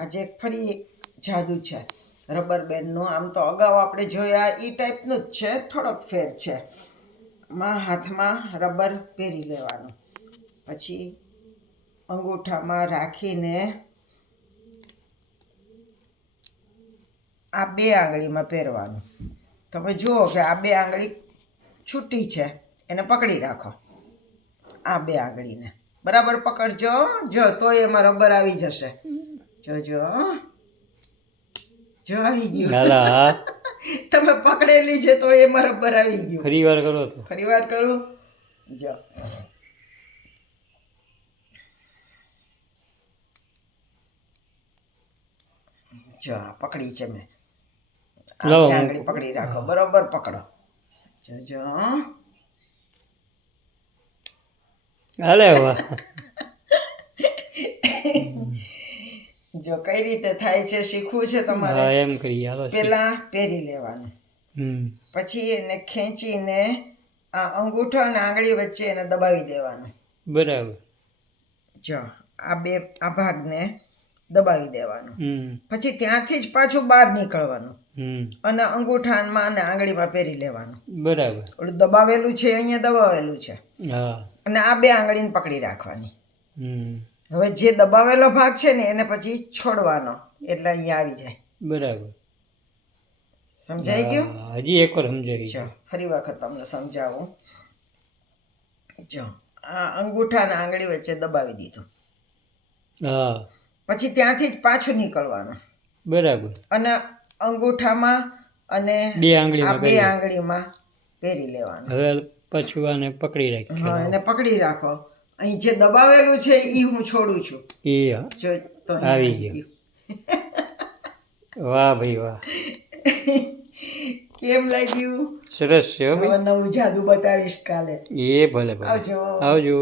આજે ફરી એક જાદુ છે રબર બેન્ડનું. આમ તો અગાઉ આપણે જોયા એ ટાઈપનું જ છે, થોડોક ફેર છે. માં હાથમાં રબર પહેરી લેવાનું, પછી અંગૂઠામાં રાખીને આ બે આંગળીમાં પહેરવાનું. તમે જુઓ કે આ બે આંગળી છૂટી છે, એને પકડી રાખો. આ બે આંગળીને બરાબર પકડજો, જો તો એમાં રબર આવી જશે. જોજો, જો આવી ગયું. તમે પકડેલી છે તો એમાં રબર આવી ગયું. ફરી વાર કરો તો. ફરી વાર કરું. જો જો પકડી છે મેં. આંગળી પકડી રાખો, બરોબર પકડો. જોજો. હાલે વાહ. જો કઈ રીતે થાય છે શીખવું છે તમારે. એમ કરીએ હાલો. પેલા પહેરી લેવાનું, પછી એને ખેંચીને આ અંગૂઠો અને આંગળી વચ્ચે એને દબાવી દેવાનું. બરાબર. જો આ બે આ ભાગને દબાવી દેવાનું. પછી ત્યાંથી જ પાછું બહાર નીકળવાનું અને અંગૂઠામાં અને આંગળીમાં પહેરી લેવાનું. બરાબર. ઓલું દબાવેલું છે અહીંયા દબાવેલું છે, અને આ બે આંગળીને પકડી રાખવાની. હવે જે દબાવેલો ભાગ છે ને એને પછી છોડવાનો, એટલે અહીંયા આવી જાય. બરાબર. સમજાઈ ગયું? હજી એકવાર સમજાવી. જો ફરી વખત તમને સમજાવું. જો આ અંગૂઠા અને આંગળી વચ્ચે દબાવી દીધું. હા. પછી ત્યાંથી જ પાછું નીકળવાનું. બરાબર. અને અંગૂઠામાં અને બે આંગળીમાં આ બે આંગળીમાં પહેરી લેવાનું. હવે પાછું આને પકડી રાખી. હા, એને પકડી રાખો. અહીં જે દબાવેલું છે એ હું છોડું છું. એ જો તો આવી ગયું. વાહ ભાઈ વાહ. કેમ લાગ્યું? સરસ છે. હવે નવું જાદુ બતાવીશ કાલે. એ ભલે ભલે. આવજો. આવજો.